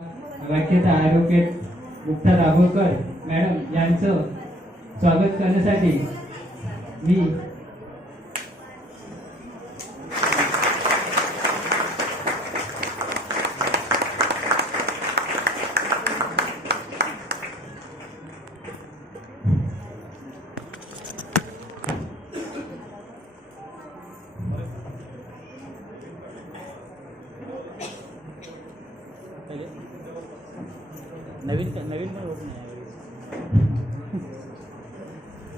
व्याख्याता advocate Mukta Dabholkar madam यांचं स्वागत करण्यासाठी मी नवीन पण होत नाही.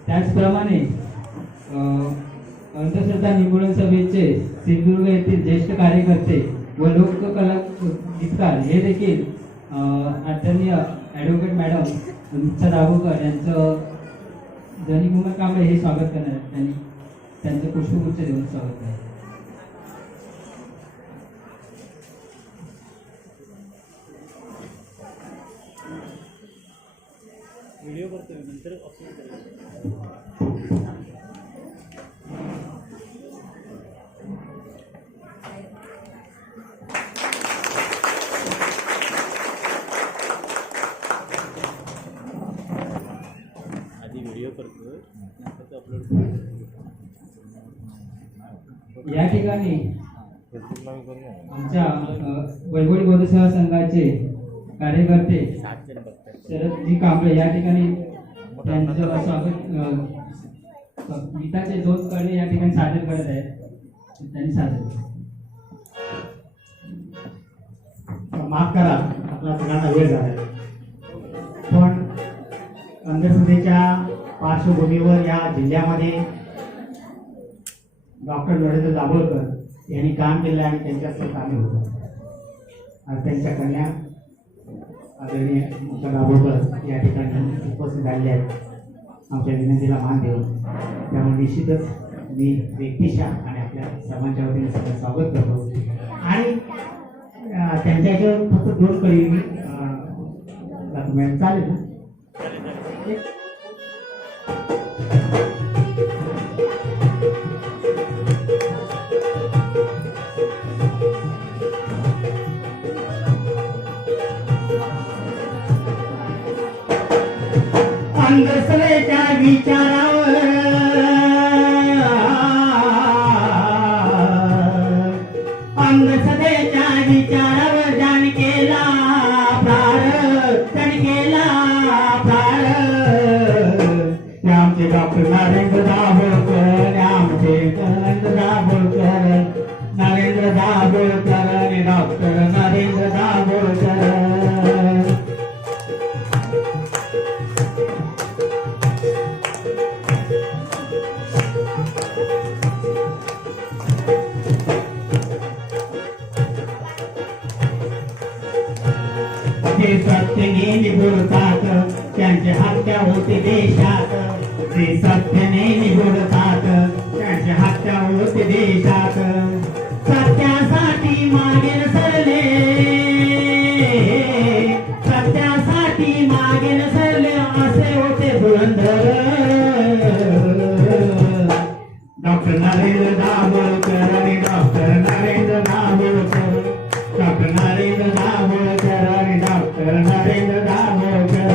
त्याचप्रमाणे अंधश्रद्धा निर्मूलन सभेचे सिंधुदुर्ग येथील ज्येष्ठ कार्यकर्ते व लोककला गीतकार हे देखील आदरणीय ॲडव्होकेट मॅडम मुक्ता दाभोळकर यांचं जनिकुमार कांबळे हे स्वागत करणार त्यांनी त्यांचं पुष्पगुच्छ देऊन स्वागत करणार. व्हिडिओ करतो नंतर अपलोड करेल. आधी व्हिडिओ करतो नंतर अपलोड करतो. या ठिकाणी आमच्या वैभवी बौद्ध सेवा संघाचे कार्यकर्ते शरदजी कांबळे या ठिकाणी त्यांचं स्वागत गीताचे 2 कडे या ठिकाणी सादर करत आहेत. त्यांनी सादर माफ करा आपला सगळ्यांना वेळ झाला पण अंधश्रद्धेच्या पार्श्वभूमीवर या जिल्ह्यामध्ये डॉक्टर नरेंद्र दाभोळकर यांनी काम केलं आणि त्यांच्यासोबत आम्ही होतो आणि त्यांच्या कन्या आदरणीय मुक्ता दाभोळकर या ठिकाणी उपस्थित झालेले आहेत आमच्या विनंतीला मान देऊन. त्यामुळे निश्चितच मी व्यक्तिशा आणि आपल्या सर्वांच्या वतीने सगळं स्वागत करतो आणि त्यांच्या याच्यावर फक्त 2 कडी मी मॅडम चालेल ना. अंधश्रद्धेच्या विचारावर अंधश्रद्धेच्या विचारावर ज्याने केला प्रार त्याने केला प्रार आमचे डॉक्टर नरेंद्र दाभोळकर आमचे नरेंद्र दाभोळकर नरेंद्र दाभोळकर आणि डॉक्टर नरेंद्र दाभोळकर. ते सत्यने बोलतात त्यांचे हत्या होते देशात. ते सत्यने बोलतात त्यांचे हत्या होते देशात. सत्यासाठी मागे सरले सत्यासाठी मागे सरले असे होते धुरंधर. डॉक्टर नरेंद्र दाभोळकर आणि डॉक्टर नरेंद्र दाभोळकर डॉक्टर नरेंद्र दाभोळकर आणि डॉक्टर नरेंद्र दाभोळकर.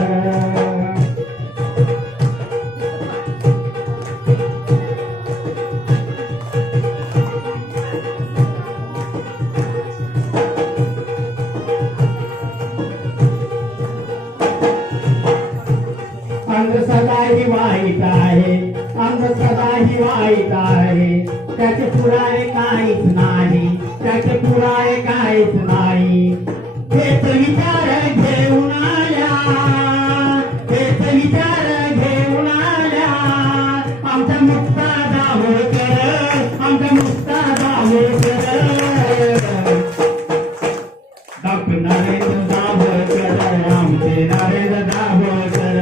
अंधश्रद्धा ही वाईट आहे अंधश्रद्धा ही वाईट आहे. त्याचे पुरावे काहीच नाही त्याचे पुरावे काहीच नाही. हेच विचार घेऊन आल्या हेच विचार घेऊन आल्या आमच्या मुक्ता दाभोळकर आमच्या मुक्ता दाभोळकर. डॉक्टर नरेंद्र दाभोळकर आमचे नरेंद्र दाभोळकर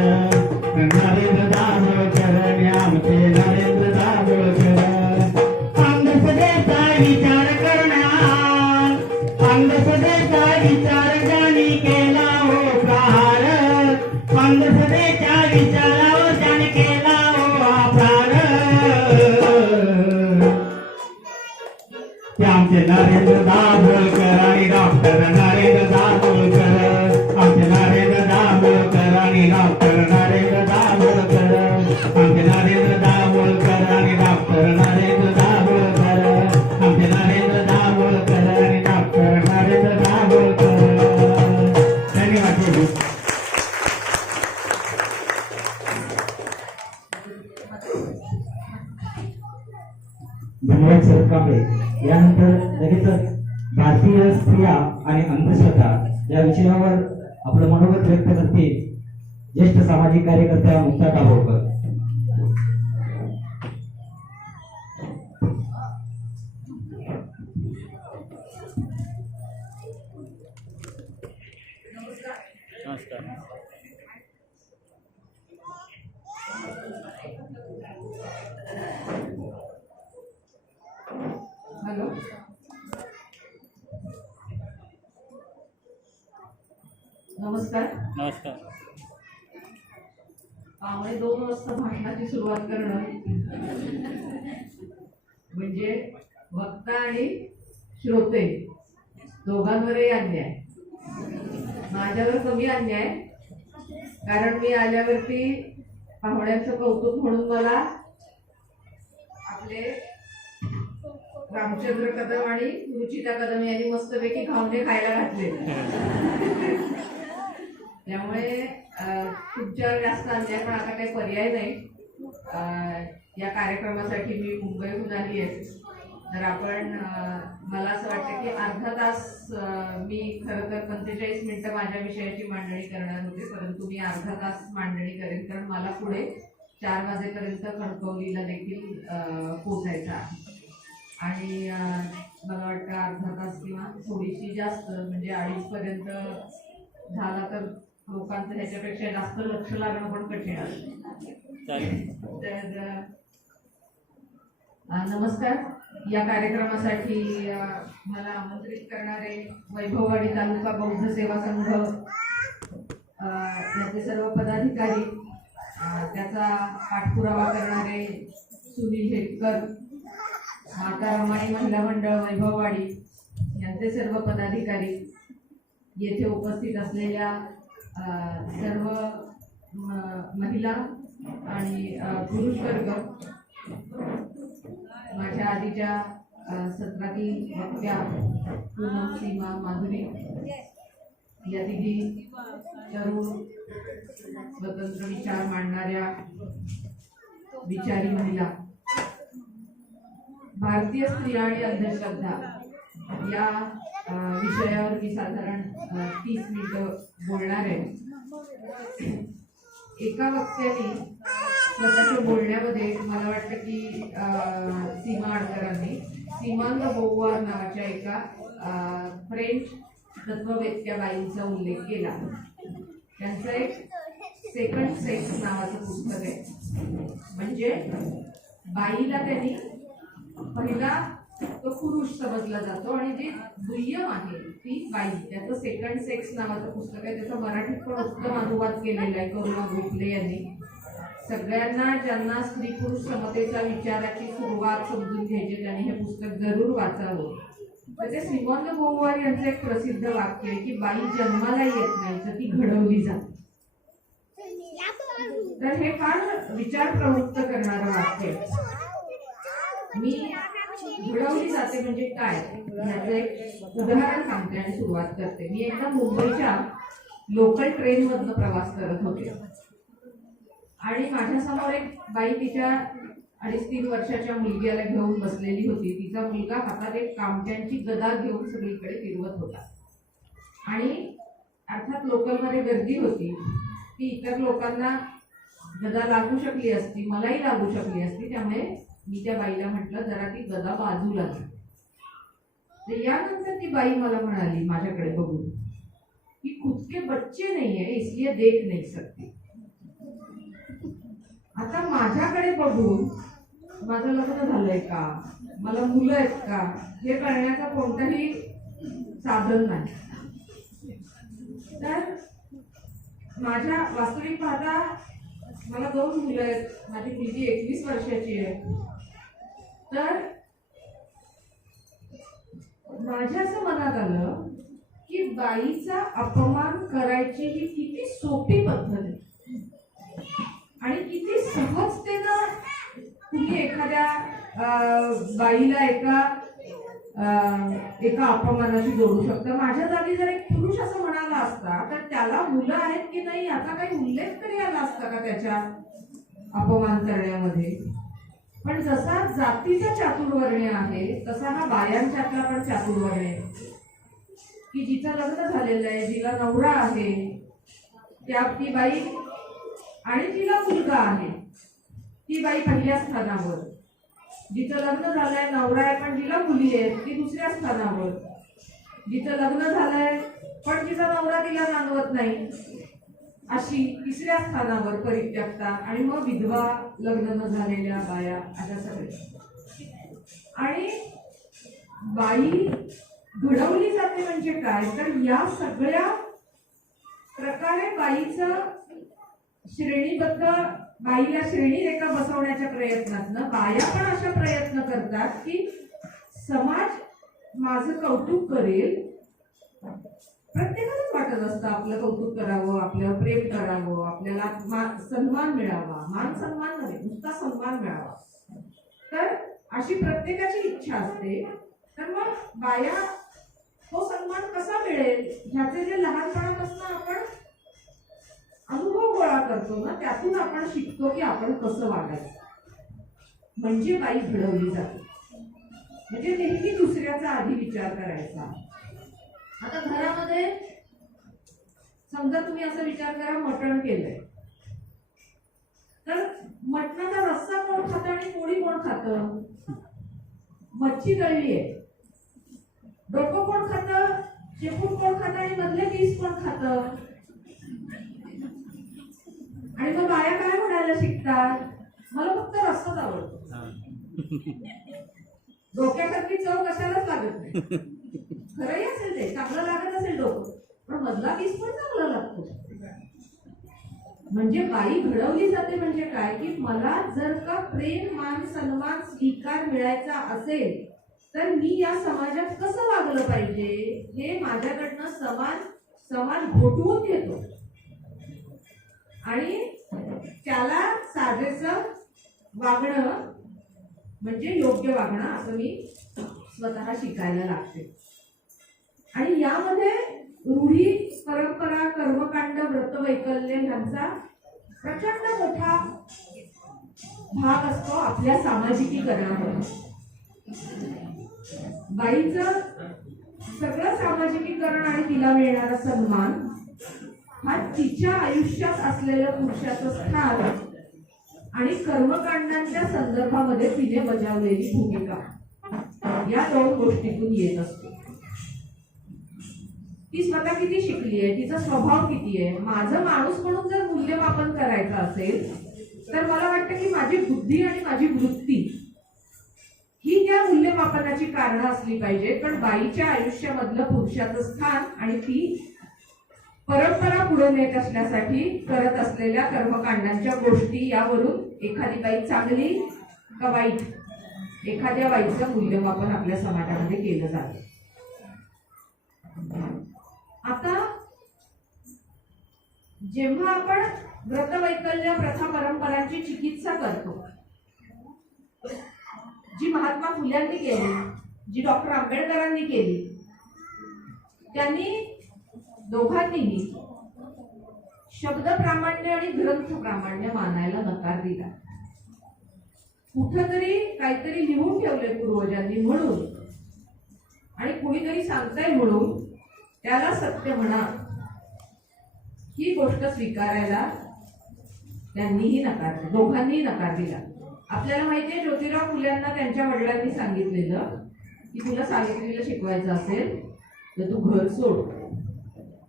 नरेंद्र दाभोळकर आणि आमचे नरेंद्र दाभोळकर. अंधश्रद्धेचा विचार करणार अंधश्रद्धेचा विचार ज्याने केला हो प्रहार. अंधश्रद्धेच्या विचारावर ज्याने केला हो प्रहार. धन्यवाद शरद कांबळे. यानंतर लगेचच भारतीय स्त्रिया आणि अंधश्रद्धा या विषयावर आपलं मनोगत व्यक्त करतील ज्येष्ठ सामाजिक कार्यकर्त्या मुक्ता दाभोळकर. नमस्कार. हॅलो. नमस्कार. नमस्कार. आम्ही 2 वाजता भाषणाची सुरुवात करणं म्हणजे वक्ता आणि श्रोते दोघांवरही अन्याय. माझ्यावर कमी अन्याय, कारण मी आल्यावरती पाहुण्यांचं कौतुक म्हणून मला आपले रामचंद्र कदम आणि रुचिता कदम यांनी मस्तपैकी घावणे खायला घातले. त्यामुळे तुमच्यावर जास्त अन्याय, पण आता काही पर्याय नाही. या कार्यक्रमासाठी मी मुंबईहून आली आहे. तर आपण मला असं वाटतं की अर्धा तास मी खरं तर 45 मिनिटं माझ्या विषयाची मांडणी करणार होते, परंतु मी अर्धा तास मांडणी करेन, कारण मला पुढे 4 वाजेपर्यंत कणकवलीला देखील पोचायचं आहे. आणि मला वाटतं अर्धा तास किंवा थोडीशी जास्त, म्हणजे 2:30 पर्यंत झाला तर लोकांचं ह्याच्यापेक्षा जास्त लक्ष लागणं पण कठीण आहे. तर नमस्कार. या कार्यक्रमासाठी मला आमंत्रित करणारे वैभववाडी तालुका बौद्ध सेवा संघ याचे सर्व पदाधिकारी, त्याचा पाठपुरावा करणारे सुनील हेटकर, माता रमाई महिला मंडळ वैभववाडी यांचे सर्व पदाधिकारी, येथे उपस्थित असलेल्या सर्व महिला आणि पुरुष वर्ग, माझ्या आधीच्या सत्रातील वक्त्या पूनम, सीमा, माधुरी या तिघी तरुण स्वतंत्र विचार मांडणाऱ्या विचारी महिला, भारतीय स्त्रिया आणि अंधश्रद्धा या विषयावर मी साधारण 30 मिनिटं बोलणार आहे. एका वक्त्याने स्वतःच्या बोलण्यामध्ये मला वाटतं की सीमा आडकरांनी सिमॉन द बोवार नावाच्या एका फ्रेंच तत्ववेत्या बाईंचा उल्लेख केला. त्यांचं एक सेकंड सेक्स नावाचं पुस्तक आहे. म्हणजे बाईला त्यांनी पहिला तो पुरुष समजला जातो आणि जी दुय्यम आहे ती बाई. त्याचं सेकंड सेक्स नावाचं पुस्तक आहे. त्याचा मराठीत पण उत्तम अनुवाद केलेला आहे करुणा गोखले यांनी. सगळ्यांना ज्यांना स्त्री पुरुष समतेच्या विचाराची सुरुवात समजून घ्यायची त्यांनी हे पुस्तक जरूर वाचावं. तर ते सिमॉन द बोवार यांचं एक प्रसिद्ध वाक्य आहे की बाई जन्माला येत नाही तर ती घडवली जाते. तर हे फार विचार प्रवृत्त करणारं वाक्य आहे. मी घडवली जाते म्हणजे काय याचं एक उदाहरण सांगते आणि सुरुवात करते. मी एकदा मुंबईच्या लोकल ट्रेन मधनं प्रवास करत होते आणि माझ्यासमोर एक बाई तिच्या 2.5-3 वर्षाच्या मुलग्याला घेऊन बसलेली होती. तिचा मुलगा हातात एक कामट्यांची गदा घेऊन सगळीकडे फिरवत होता. आणि अर्थात लोकलमध्ये गर्दी होती. ती इतर लोकांना गदा लागू शकली असती, मलाही लागू शकली असती. त्यामुळे मी त्या बाईला म्हटलं जरा ती गदा बाजूला घे. तर यानंतर ती बाई मला म्हणाली माझ्याकडे बघून की खुद के बच्चे नहीं है इसलिए देख नहीं सकती. आता माझ्याकडे बघून माझं लग्न झालंय का, मला मुलं आहेत का हे कळण्याचा कोणताही साधन नाही. तर माझ्या वास्तविक पाहता मला 2 मुलं आहेत. माझी मुलगी 21 वर्षाची आहे. तर माझ्या असं मनात आलं की बाईचा अपमान करायची ही किती सोपी पद्धत आहे आणि किती सहजतेनं तुम्ही एखाद्या बाईला एका अपमानाशी जोडू शकता. माझ्या जागी जर एक पुरुष असं म्हणाला असता तर त्याला मुलं आहेत की नाही याचा काही उल्लेख तरी आला असता का त्याच्या अपमान करण्यामध्ये. पण जसा जातीचा चातुर्वर्ण्य आहे तसा हा बायांच्यातला पण चातुर्वर्ण्य आहे, की जिचं लग्न झालेलं आहे, जिला नवरा आहे, ती बाई आणि तिला मुलगा आहे, ती बाई पहिल्या स्थानावर. जिचं लग्न झालंय, नवरा आहे पण जिला मुली आहेत, ती दुसऱ्या स्थानावर. जिचं लग्न झालंय पण तिचा नवरा तिला जाणवत नाही, अशी तिसऱ्या स्थानावर परित्यक्ता. आणि मग विधवा, लग्न न झालेल्या बाया, अशा सगळे. आणि बाई घडवली जाते म्हणजे काय, तर या सगळ्या प्रकारे बाईचं श्रेणीबद्ध, बाईला श्रेणीरेखा बसवण्याच्या प्रयत्नातनं बाया पण अशा प्रयत्न करतात की समाज माझं कौतुक करेल. प्रत्येकालाच वाटत असतं आपलं कौतुक करावं, आपल्यावर प्रेम करावं, आपल्याला सन्मान मिळावा, मान सन्मान नव्हे, नुसता सन्मान मिळावा. तर अशी प्रत्येकाची इच्छा असते. तर मग बाया तो सन्मान कसा मिळेल ह्याचे जे लहानपणापासून आपण अनुभव गोळा करतो ना, त्यातून आपण शिकतो की आपण कसं वागायचं. म्हणजे बाई घडवली जाते. म्हणजे नेहमी दुसऱ्याचा आधी विचार करायचा. आता घरामध्ये समजा तुम्ही असा विचार करा, मटण केलंय, तर मटणाचा रस्सा कोण खातं आणि पोळी कोण खातं? मच्छी तळली आहे, डोकं कोण खातं, शेपूट कोण खातं आणि मधले पीस कोण खातं? आणि मग बाया काय म्हणायला शिकतात, मला फक्त रस्साच आवडतो. डोक्यासारखी चव कशालाच लागत नाही. खरंही असेल, ते चांगलं लागत असेल डोकं, पण मधला पीस पण चांगला लागतो. म्हणजे बाई घडवली जाते म्हणजे काय, की मला जर का प्रेम, मान, सन्मान, स्वीकार मिळायचा असेल तर मी या समाजात कसं वागलं पाहिजे हे माझ्याकडनं समाज घोटवून घेतो. आणि त्याला साजेसं वागणं म्हणजे योग्य वागणं असं मी स्वतः शिकायला लागते. आणि यामध्ये रूढी, परंपरा, कर्मकांड, व्रतवैकल्य ह्यांचा प्रचंड मोठा भाग असतो आपल्या सामाजिकीकरणामध्ये. बाईचं सगळं सामाजिकीकरण आणि तिला मिळणारा सन्मान हा तिच्या आयुष्यात असलेलं पुरुषाचं स्थान आणि कर्मकांडांच्या संदर्भामध्ये तिने बजावलेली भूमिका, या दोन गोष्टीतून येत असते. ती स्वतः किती शिकली आहे, तिचा स्वभाव किती आहे. माझं माणूस म्हणून जर मूल्यमापन करायचं असेल तर मला वाटतं की माझी बुद्धी आणि माझी वृत्ती ही त्या मूल्यमापनाची कारणं असली पाहिजे. पण बाईच्या आयुष्यामधलं पुरुषाचं स्थान आणि ती परंपरा पुढे नेत असण्यासाठी करत असलेल्या कर्मकांडांच्या गोष्टी, यावरून एखादी बाई चांगली का वाईट, एखाद्या बाईचं मूल्यमापन आपल्या समाजामध्ये केलं जातं. आता जेव्हा आपण व्रतवैकल्य, प्रथा, परंपरांची चिकित्सा करतो, जी महात्मा फुल्यांनी केली, जी डॉक्टर आंबेडकरांनी केली, त्यांनी दोघांनीही शब्द प्रामाण्य आणि ग्रंथ प्रामाण्य मानायला नकार दिला. कुठंतरी काहीतरी लिहून ठेवले पूर्वजांनी म्हणून, आणि कुणीतरी सांगताय म्हणून त्याला सत्य म्हणा, ही गोष्ट स्वीकारायला त्यांनीही नकार दिला, दोघांनीही नकार दिला. आपल्याला माहितीये ज्योतिराव फुल्यांना त्यांच्या वडिलांनी सांगितलेलं की तुला सावित्रीला शिकवायचं असेल तर तू घर सोड.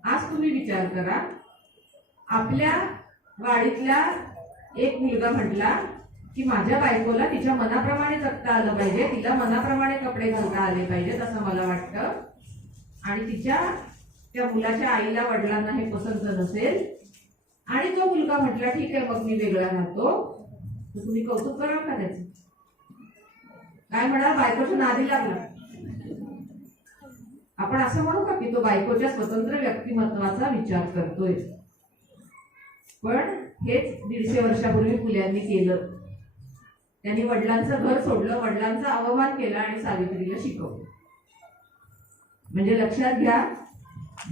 आज तुम्ही विचार करा, आपल्या वाडीतला एक मुलगा म्हटला की माझ्या बायकोला तिच्या मनाप्रमाणे जगता आलं पाहिजे, तिला मनाप्रमाणे कपडे घालता आले पाहिजेत असं मला वाटतं, आणि त्या मुलाच्या आईला, वडिलांना हे पसंत नसेल, आणि तो मुलगा म्हटला ठीक आहे मग मी वेगळा राहतो, तर तुम्ही कौतुक करा का त्याचं? काय म्हणा, बायकोच्या नादी लागला. आपण असं म्हणू का की तो बायकोच्या स्वतंत्र व्यक्तिमत्वाचा विचार करतोय? पण हेच 150 वर्षापूर्वी फुल्यांनी केलं. त्यांनी वडिलांचं घर सोडलं, वडिलांचा अवमान केला आणि सावित्रीला शिकवलं. म्हणजे लक्षात घ्या,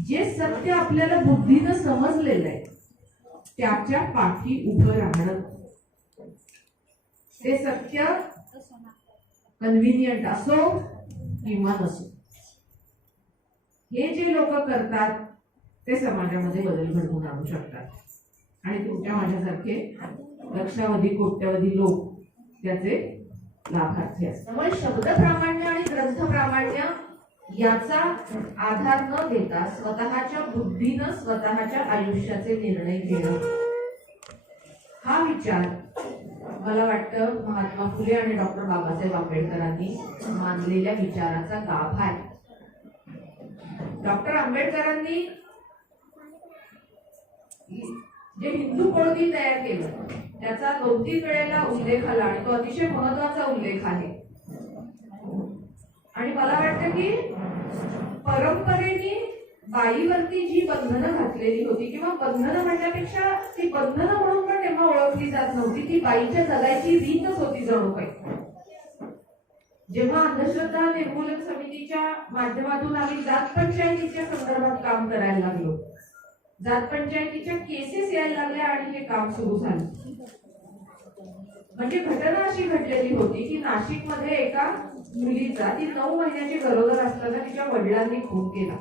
जे सत्य आपल्याला बुद्धीनं समजलेलं आहे त्याच्या पाठी उभं राहणं, ते सत्य कन्व्हिनियंट असो किंवा नसो, हे जे लोक करतात ते समाजामध्ये बदल घडवून आणू शकतात आणि तुमच्या माझ्यासारखे लक्षावधी कोट्यवधी लोक त्याचे लाभार्थी असतात. त्यामुळे शब्द प्रामाण्य आणि ग्रंथ प्रामाण्य याचा आधार न घेता स्वतःच्या बुद्धीनं स्वतःच्या आयुष्याचे निर्णय घेणं, हा विचार मला वाटतं महात्मा फुले आणि डॉक्टर बाबासाहेब आंबेडकरांनी मानलेल्या विचाराचा गाभा आहे. डॉक्टर आंबेडकरांनी जे हिंदू कोळी तयार केलं त्याचा 2-3 वेळेला उल्लेख आला आणि तो अतिशय महत्वाचा उल्लेख आहे. आणि मला वाटतं की परंपरेने बाईवरती जी बंधनं घातलेली होती, किंवा बंधनं म्हणण्यापेक्षा ती बंधनं म्हणून पण तेव्हा ओळखली जात नव्हती, ती बाईच्या जगायची रीतच होती जणू काही. जेव्हा अंधश्रद्धा निर्मूलन समितीच्या माध्यमातून आम्ही जात पंचायतीच्या संदर्भात काम करायला लागलो, जात पंचायतीच्या केसेस यायला लागल्या आणि हे काम सुरू झालं. म्हणजे घटना अशी घडलेली होती की नाशिकमध्ये एका मुलीचा, ती 9 महिन्याची गरोदर असताना तिच्या वडिलांनी खून केला.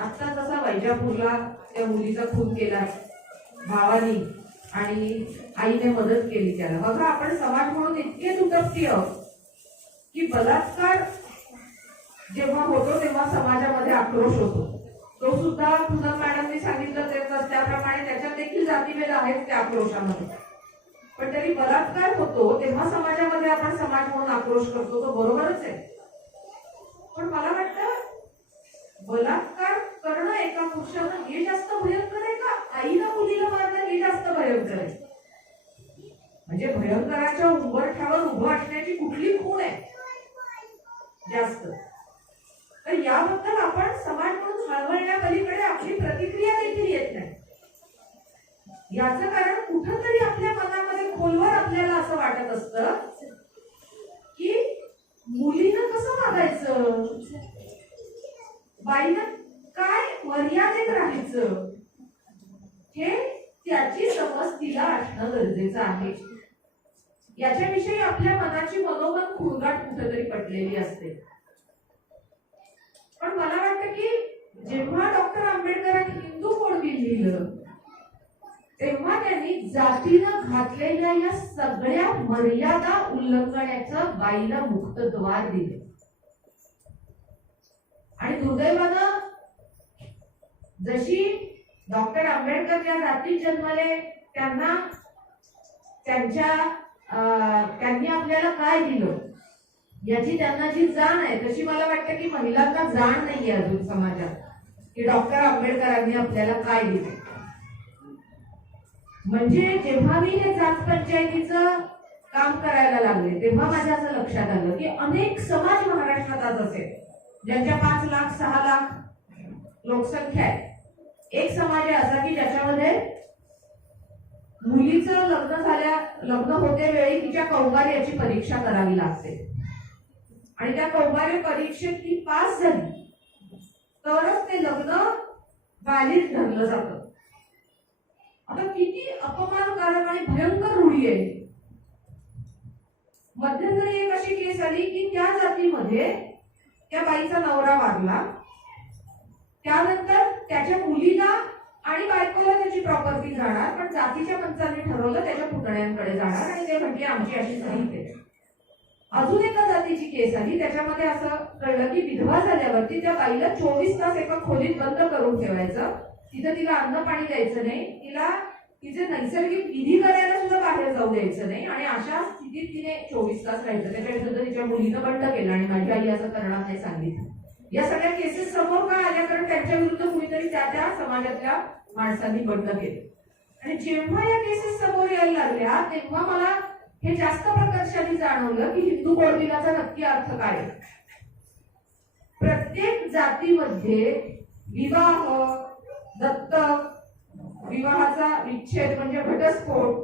आता जसा वैजापूरला त्या मुलीचा खून केला भावानी आणि आईने मदत केली त्याला. बघा, आपण समाज म्हणून इतके दुटप्पी आहोत की बलात्कार जेव्हा होतो तेव्हा समाजामध्ये आक्रोश होतो. तो सुद्धा पूनम मॅडमनी सांगितलं त्याप्रमाणे त्याच्यात देखील जातीभेद आहेत त्या आक्रोशामध्ये. पण तरी बलात्कार होतो तेव्हा समाजामध्ये आपण समाज म्हणून आक्रोश करतो, तो बरोबरच आहे. पण मला वाटतं बलात्कार करणं एका पुरुषानं हे जास्त भयंकर आहे का आईला मुलीला मारणं हे जास्त भयंकर आहे? म्हणजे भयंकराच्या उंबरठ्यावर उभं असण्याची कुठली खूण आहे जास्त? तर याबद्दल आपण समाज म्हणून हळवळण्यापलीकडे आपली प्रतिक्रिया देखील येत नाही. याचं कारण कुठंतरी आपल्या मनामध्ये खोलवर आपल्याला असं वाटत असतं की मुलीनं कसं वागायचं, बाईनं काय मर्यादेत राहायचं, हे त्याची समज तिला असणं गरजेचं आहे. याच्याविषयी आपल्या मनाची मनोमन खुळगाट कुठेतरी पडलेली असते. पण मला वाटतं की जेव्हा डॉक्टर आंबेडकरांनी हिंदू कोड बिल लिहिलं तेव्हा त्यांनी जातीनं घातलेल्या या सगळ्या मर्यादा उल्लंघण्याचं बाईला मुक्तद्वार दिले. आणि दुर्दैवानं जशी डॉक्टर आंबेडकर ज्या जातीत जन्मले त्यांना त्यांनी आपल्याला काय दिलं याची त्यांना जी जाण आहे, तशी मला वाटतं की महिलांना जाण नाहीये अजून समाजात की डॉक्टर आंबेडकरांनी आपल्याला काय दिलं. म्हणजे जेव्हा मी हे जात पंचायतीचं काम करायला लागले तेव्हा माझ्या असं लक्षात आलं की अनेक समाज महाराष्ट्रात आज असेल ज्यांच्या 5 लाख 6 लाख लोकसंख्या आहे. एक समाज आहे असा की ज्याच्यामध्ये मुलीचं लग्न होते वेळी तिच्या कौमार्याची परीक्षा करावी लागते आणि त्या कौमार्य परीक्षेत ती पास झाली तरच ते लग्न बालिश ठरलं जातं. आता किती अपमानकारक आणि भयंकर रूढी आहे. मध्यंतरी एक अशी केस आली की त्या जातीमध्ये त्या बाईचा नवरा वारला, त्यानंतर त्याच्या मुलीला आणि बायकोला त्याची प्रॉपर्टी जाणार, पण जातीच्या पंचांनी ठरवलं त्याच्या पुतण्यांकडे जाणार आणि ते म्हटले आमची अशी रीत आहे. अजून एका जातीची केस आली, त्याच्यामध्ये असं कळलं की विधवा झाल्यावरती त्या बाईला 24 तास एका खोलीत बंद करून ठेवायचं, तिथं तिला अन्न पाणी द्यायचं नाही, तिला तिचे नैसर्गिक विधी करायला सुद्धा बाहेर जाऊ द्यायचं नाही आणि अशा स्थितीत तिने 24 तास राहायचं. त्याच्या विरुद्ध तिच्या मुलीनं बंड केलं आणि माझी आई असं करणार नाही सांगितलं. या सगळ्या केसेस समोर का आल्या? कारण त्यांच्या विरुद्ध कुणीतरी त्या समाजातल्या माणसांनी बंड केलं. आणि जेव्हा या केसेस समोर यायला लागल्या तेव्हा मला हे जास्त प्रकर्षाने जाणवलं की हिंदू कोड बिलाचा नक्की अर्थ काय. प्रत्येक जातीमध्ये विवाह, दत्तक, विवाहाचा विच्छेद म्हणजे घटस्फोट,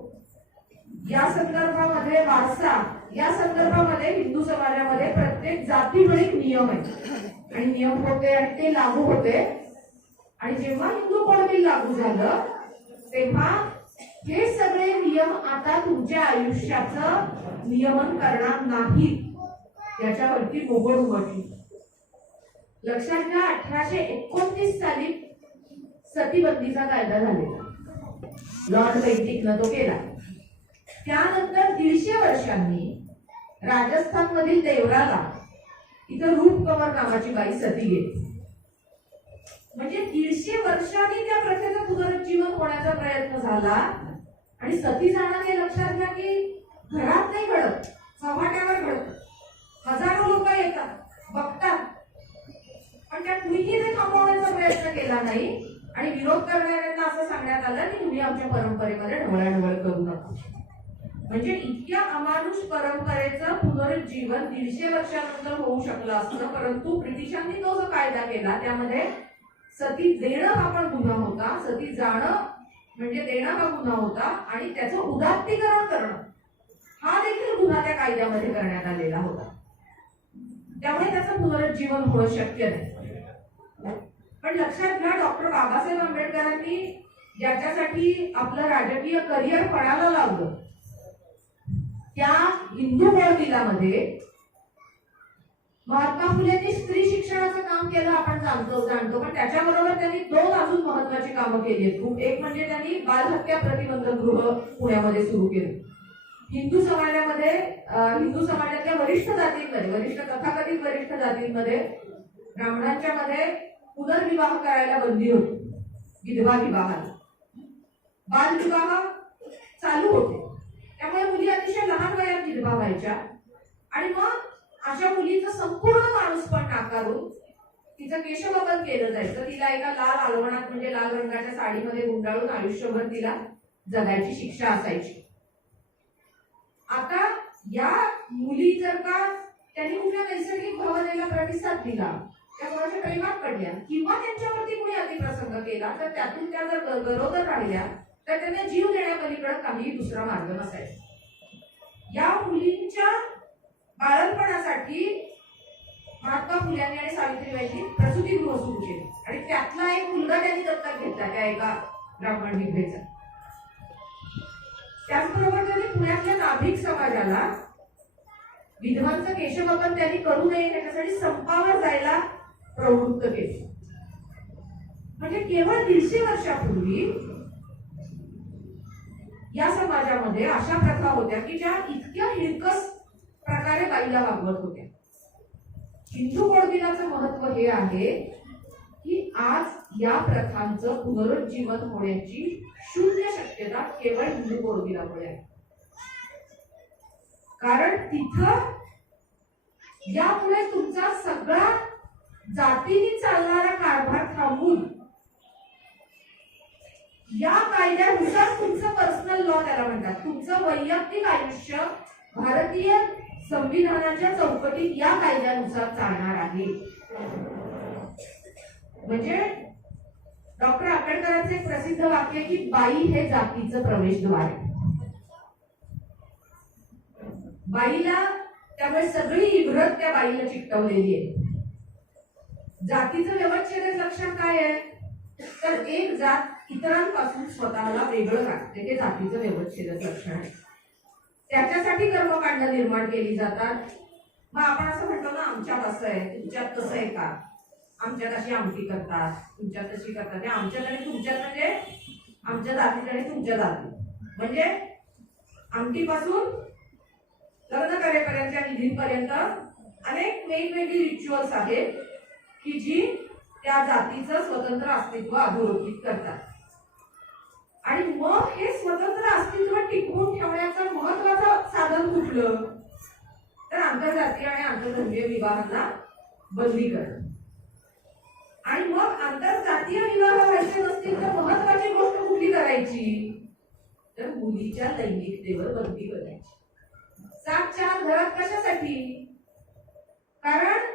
या संदर्भामध्ये वारसा, या संदर्भामध्ये हिंदू समाजामध्ये प्रत्येक जातीवर एक नियम आहे आणि नियम होते आणि ते लागू होते. आणि जेव्हा हिंदू कोड बिल लागू झालं तेव्हा हे सगळे नियम आता तुमच्या आयुष्याचं नियमन करणार नाहीत याच्यावरती मोहर उमटली. लक्षात घ्या, 1829 साली सतीबंदीचा कायदा झालेला, लॉर्ड बेंटिकनं तो केला. त्यानंतर 150 वर्षांनी राजस्थान मधील देवराला इथं रूपकमर नावाची बाई सती गेली. म्हणजे 150 वर्षांनी त्या प्रथेचं पुनरुज्जीवन होण्याचा प्रयत्न झाला. आणि सती जाणं हे लक्षात घ्या की घरात नाही घडत, चव्हाट्यावर घडत. हजारो लोक येतात, बघतात, पण त्या कुणीही ते थांबवण्याचा प्रयत्न केला नाही. आणि विरोध करणाऱ्यांना असं सांगण्यात आलं की तुम्ही आमच्या परंपरेमध्ये ढवळाढवळ करू नका. म्हणजे इतक्या अमानुष परंपरेचं पुनरुज्जीवन 150 वर्षानंतर होऊ शकलं असतं. परंतु ब्रिटिशांनी तो जो कायदा केला त्यामध्ये सती देणं हा पण गुन्हा होता, सती जाणं म्हणजे देणं हा गुन्हा होता, आणि त्याचं उदात्तीकरण करणं हा देखील गुन्हा त्या कायद्यामध्ये करण्यात आलेला होता. त्यामुळे त्याचं पुनरुज्जीवन होणं शक्य नाही. पण लक्षात घ्या, डॉक्टर बाबासाहेब आंबेडकरांनी ज्याच्यासाठी आपलं राजकीय करिअर पणाला लावलं त्या हिंदू बळबिलामध्ये महात्मा फुलेंनी स्त्री शिक्षणाचं काम केलं, आपण जाणतो. पण त्याच्याबरोबर त्यांनी 2 अजून महत्वाची कामं केली आहेत. एक म्हणजे त्यांनी बालहत्या प्रतिबंधक गृह पुण्यामध्ये सुरू केलं. हिंदू समाजातल्या वरिष्ठ जातींमध्ये, तथाकथित वरिष्ठ जातींमध्ये, ब्राह्मणांच्या मध्ये पुनर्विवाह करायला बंदी होती. विधवा विवाहाला, बालविवाह चालू होते. त्यामुळे मुली अतिशय लहान वयात विधवा व्हायच्या. आणि मग अशा मुलीचं संपूर्ण माणूसपण नाकारून तिचं केशवपन केलं जायचं. तिला एका लाल अलवणात म्हणजे लाल रंगाच्या साडीमध्ये गुंडाळून आयुष्यभर तिला जगायची शिक्षा असायची. आता या मुली जर का त्यांनी कुठल्या नैसर्गिक भावनेला प्रतिसाद दिला, त्या कोणाच्या प्रेमात पडल्या किंवा त्यांच्यावरती कुणी अतिप्रसंग केला, तर त्यातून त्या जर गरोदर राहिल्या तर त्यांना जीव देण्यापलीकडे काहीही दुसरा मार्ग नसायचा. या मुलींच्या बाळणपणासाठी महात्मा फुल्यांनी आणि सावित्रीबाईंनी प्रसूतीगृह सुरू केले. आणि त्यातला एक मुलगा त्यांनी दत्तक घेतला, त्या एका ब्राह्मण विधवेचा. त्याचबरोबर त्यांनी पुण्यातल्या नाभिक समाजाला विधवांचं केशवपन त्यांनी करू नये त्याच्यासाठी संपावर जायला प्रवृत्त केले. म्हणजे केवळ 150 वर्षापूर्वी या समाजामध्ये अशा प्रथा होत्या की ज्या इतक्या हिरकस प्रकारे बाईला वागवत होत्या. हिंदू बळबिलाचं महत्व हे आहे की आज या प्रथांचं पुनरुज्जीवन होण्याची 0 शक्यता केवळ हिंदू बळबिलामुळे आहे. कारण तिथं यामुळे तुमचा सगळा जातीने चालणारा कारभार थांबून या कायद्यानुसार तुमचं पर्सनल लॉ त्याला म्हणतात, तुमचं वैयक्तिक आयुष्य भारतीय संविधानाच्या चौकटीत या कायद्यानुसार चालणार आहे. म्हणजे डॉक्टर आंबेडकरांचं एक प्रसिद्ध वाक्य की बाई हे जातीचं प्रवेशद्वार आहे. बाईला त्यामुळे सगळी इब्रत त्या बाईला चिकटवलेली आहे. जातीचं व्यवच्छेदक लक्षण काय आहे, तर एक जात इतरांपासून स्वतःला वेगळं राखते, हे जातीचं व्यवच्छेदक लक्षण आहे. त्याच्यासाठी कर्मकांड निर्माण केली जातात. मग आपण असं म्हणतो ना, आमच्यात असं आहे, तुमच्यात तसं आहे का, आमच्यात अशी आमटी करतात, तुमच्यात तशी करतात. आमच्यात आणि तुमच्यात म्हणजे आमच्या जातीत आणि तुमच्या जातीत, म्हणजे आमटीपासून लग्न करेपर्यंतच्या विधींपर्यंत अनेक वेगवेगळी रिच्युअल्स आहेत की जी त्या जातीचं स्वतंत्र अस्तित्व अधोरेखित करतात. आणि मग हे स्वतंत्र अस्तित्व टिकवून ठेवण्याचं महत्वाचं साधन कुठलं, तर आंतरजातीय आणि आंतरधर्मीय विवाहांना बंदी करणं. आणि मग आंतरजातीय विवाह व्हायचे नसतील तर महत्वाची गोष्ट कुठली करायची, तर मुलीच्या लैंगिकतेवर बंदी करायची. 7-4 घरात कशासाठी, कारण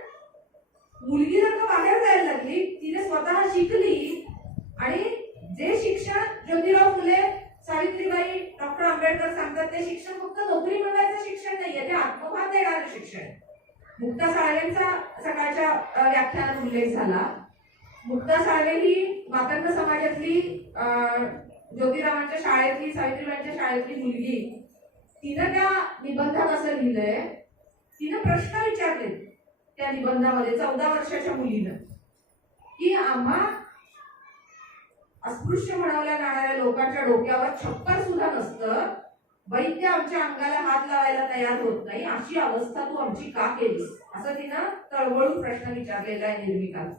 मुलगी जर का बाहेर जायला लागली, तिने स्वतः शिकली आणि जे शिक्षण ज्योतिराव फुले, सावित्रीबाई, डॉक्टर आंबेडकर सांगतात ते शिक्षण फक्त नोकरी मिळवायचं शिक्षण नाहीये, ते आत्मभान देणारं शिक्षण. मुक्ता साळवेंचा सकाळच्या व्याख्यानात उल्लेख झाला. मुक्ता साळवे ही मातंग समाजातली ज्योतिरावांच्या शाळेतली, सावित्रीबाईंच्या शाळेतली मुलगी, तिनं त्या निबंधात असं लिहिलंय, तिनं प्रश्न विचारले त्या निबंधामध्ये 14 वर्षाच्या मुलीनं, की आम्हा अस्पृश्य म्हणवल्या जाणाऱ्या लोकांच्या डोक्यावर छप्पर सुद्धा नसतं, वैद्य आमच्या अंगाला हात लावायला तयार होत नाही, अशी अवस्था तू आमची का केलीस, असं तिनं तळमळून प्रश्न विचारलेला आहे निर्विकाला.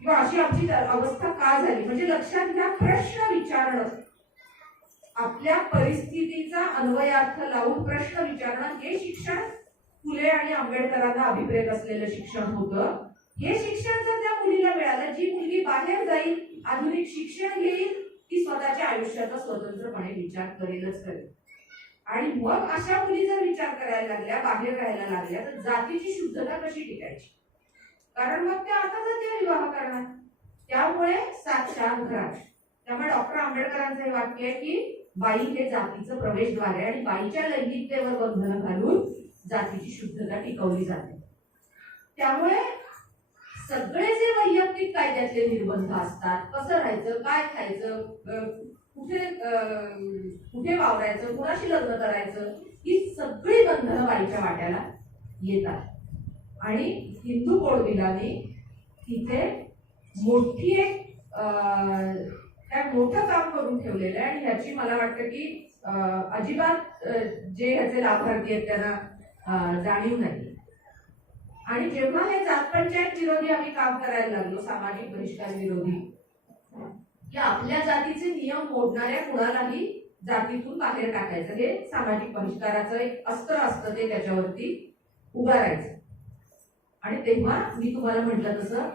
किंवा अशी आमची अवस्था का झाली. म्हणजे लक्षात घ्या, प्रश्न विचारणं, आपल्या परिस्थितीचा अन्वयार्थ लावून प्रश्न विचारणं, हे शिक्षण फुले आणि आंबेडकरांना अभिप्रेत असलेलं शिक्षण होतं. हे शिक्षण जर त्या मुलीला मिळालं, जी मुलगी बाहेर जाईल, आधुनिक शिक्षण घेईल, ती स्वतःच्या आयुष्याचा स्वतंत्रपणे विचार करेलच करेल. आणि मग अशा मुली जर विचार करायला लागल्या, बाहेर राहायला लागल्या, तर जातीची शुद्धता कशी टिकायची. कारण मग त्या अर्थातच ते विवाह करणार. त्यामुळे 7-4 घरात. त्यामुळे डॉक्टर आंबेडकरांचं हे वाक्य आहे की बाई हे जातीचं प्रवेशद्वार आहे आणि बाईच्या लैंगिकतेवर बंधनं घालून जातीची शुद्धता टिकवली जाते. त्यामुळे सगळे जे वैयक्तिक कायद्यातले निर्बंध असतात, कसं राहायचं, काय खायचं, कुठे वावरायचं, कुणाशी लग्न करायचं, ही सगळी बंधनं बाईच्या वाट्याला येतात. आणि हिंदू कोड बिलाने तिथे मोठी एक काय मोठं काम करून ठेवलेलं आहे. आणि ह्याची मला वाटतं की अजिबात जे ह्याचे लाभार्थी आहेत त्यांना जाणीव नाही. आणि जेव्हा हे जात पंचायत विरोधी आम्ही काम करायला लागलो, सामाजिक बहिष्कार विरोधी, की आपल्या जातीचे नियम मोडणाऱ्या कुणालाही जातीतून बाहेर टाकायचं, हे सामाजिक बहिष्काराचं एक अस्त्र असतं, ते त्याच्यावरती उभारायचं. आणि तेव्हा मी तुम्हाला म्हटलं तसं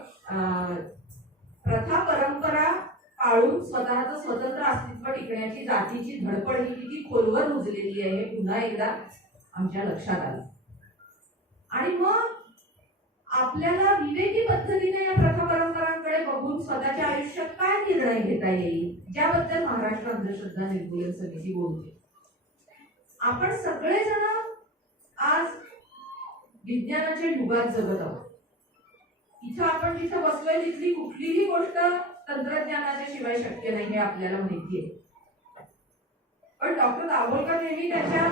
प्रथा परंपरा पाळून स्वतःचं स्वतंत्र अस्तित्व टिकण्याची जातीची धडपड ही किती खोलवर रुजलेली आहे हे पुन्हा एकदा आमच्या लक्षात आलं. आणि मग आपल्याला विवेकी पद्धतीने या प्रथा परंपरांकडे बघून स्वतःच्या आयुष्यात काय निर्णय घेता येईल, ज्याबद्दल महाराष्ट्र अंधश्रद्धा निर्मूलन समिती बोलते. आपण सगळेजण आज विज्ञानाच्या युगात जगत आहोत. इथं आपण जिथं बसलोय तिथली कुठलीही गोष्ट तंत्रज्ञानाच्या शिवाय शक्य नाही हे आपल्याला माहिती आहे. पण डॉक्टर दाभोलकर नेहमी त्याच्या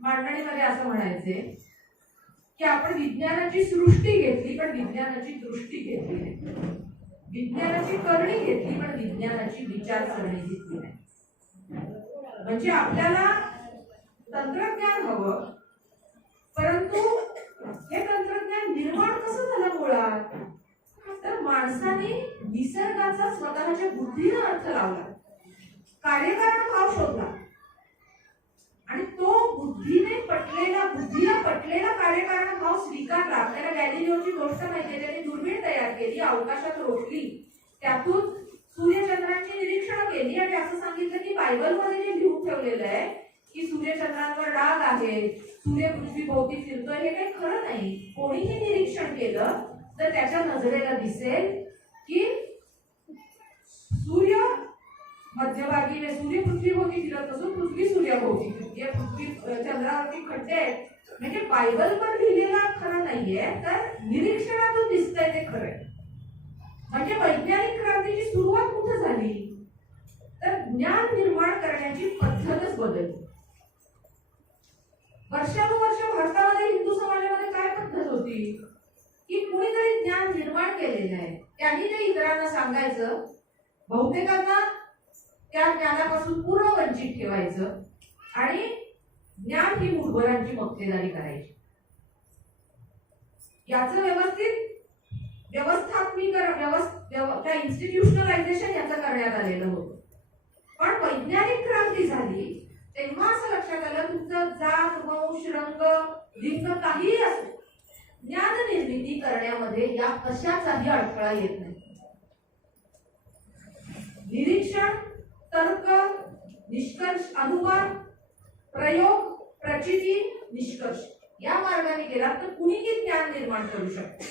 मांडणीमध्ये असं म्हणायचे की आपण विज्ञानाची सृष्टी घेतली पण विज्ञानाची दृष्टी घेतली नाही, विज्ञानाची करणी घेतली पण विज्ञानाची विचारसरणी घेतली नाही. म्हणजे आपल्याला तंत्रज्ञान हवं, परंतु हे तंत्रज्ञान निर्माण कसं झालं मुळात, तर माणसाने निसर्गाचा स्वतःच्या बुद्धीने अर्थ लावला, कार्यकारण भाव शोधला आणि तो बुद्धीला पटलेला कार्यकारण भाव स्वीकारला. आपल्याला गॅलिलिओची गोष्ट माहिती आहे, त्याने दुर्बीण तयार केली, अवकाशात रोखली, त्यातून सूर्यचंद्रांची निरीक्षण केली आणि असं सांगितलं की बायबलमध्ये जे लिहून ठेवलेलं आहे की सूर्यचंद्रांवर डाग आहे, सूर्य पृथ्वी भोवती फिरतोय, हे काही खरं नाही. कोणीही निरीक्षण केलं तर त्याच्या नजरेला दिसेल की सूर्य मध्यभागी, सूर्य पृथ्वीभोवती फिरत असून पृथ्वी सूर्याभोवती फिरते, पृथ्वी चंद्रावरती खड्डे आहेत. म्हणजे बायबल पण लिहिलेला खरं नाहीये, तर निरीक्षणातून दिसतंय ते खरंय. म्हणजे वैज्ञानिक क्रांतीची सुरुवात कुठं झाली, तर ज्ञान निर्माण करण्याची पद्धतच बदलली. वर्षानुवर्ष भारतामध्ये हिंदू समाजामध्ये काय पद्धत होती की कुणीतरी ज्ञान निर्माण केलेलं आहे, त्यांनी ते इतरांना सांगायचं, बहुतेकांना त्या ज्ञानापासून पूर्ण वंचित ठेवायचं आणि ज्ञान ही मूढभरांची मक्तेदारी करायची. याचं त्या इन्स्टिट्यूशनलायझेशन याचं करण्यात आलेलं होतं. पण वैज्ञानिक क्रांती झाली तेव्हा असं लक्षात आलं, तुमचं जात, वंश, रंग, लिंग काहीही असो, ज्ञान निर्मिती करण्यामध्ये या कशाचाही अडथळा येत नाही. निरीक्षण, तर्क, निष्कर्ष, अनुमान, प्रयोग, प्रचिती, निष्कर्ष या मार्गाने गेला तर कुणीही ज्ञान निर्माण करू शकतो.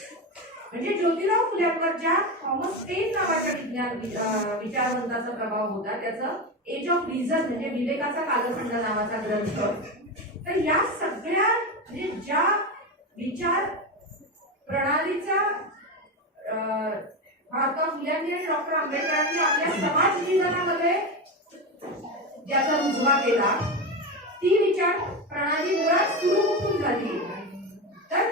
म्हणजे ज्योतिराव फुल्यांवर ज्या थॉमस पेन नावाच्या विचारवंताचा प्रभाव होता, त्याचं एज ऑफ रिझन म्हणजे विवेकाचा कालखंड नावाचा ग्रंथ, तर या सगळ्या म्हणजे ज्या विचार प्रणालीचा महात्मा फुल्यांनी आणि डॉक्टर आंबेडकरांनी आपल्या समाज जीवनामध्ये ज्याचा रुजवा केला, ती विचार प्रणाली मुळात सुरू कुठून झाली, तर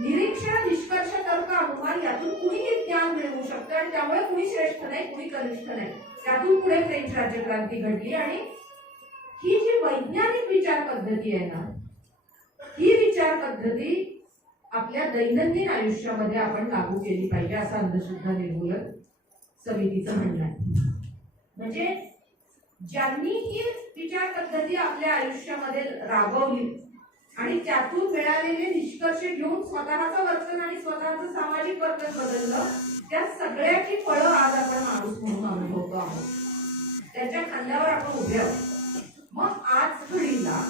निरीक्षण, निष्कर्ष, तर्क, अनुमान यातून कुणीही ज्ञान मिळवू शकतं आणि त्यामुळे कुणी श्रेष्ठ नाही, कुणी कनिष्ठ नाही. त्यातून पुढे फ्रेंच राज्यक्रांती घडली आणि ही जी वैज्ञानिक विचार पद्धती आहे ना, ही विचार पद्धती आपल्या दैनंदिन आयुष्यामध्ये आपण लागू केली पाहिजे असं अंधश्रद्धा निर्मूलन समितीचं म्हणणं आहे. म्हणजे ज्यांनी ही विचार पद्धती आपल्या आयुष्यामध्ये राबवली आणि त्यातून मिळालेले निष्कर्ष घेऊन स्वतःचं वर्तन आणि स्वतःचं सामाजिक वर्तन बदललं, त्या सगळ्याची फळं आज आपण माणूस म्हणून अनुभवतो आहोत. त्याच्या खांद्यावर आपण उभे आहोत. मग आज घडीला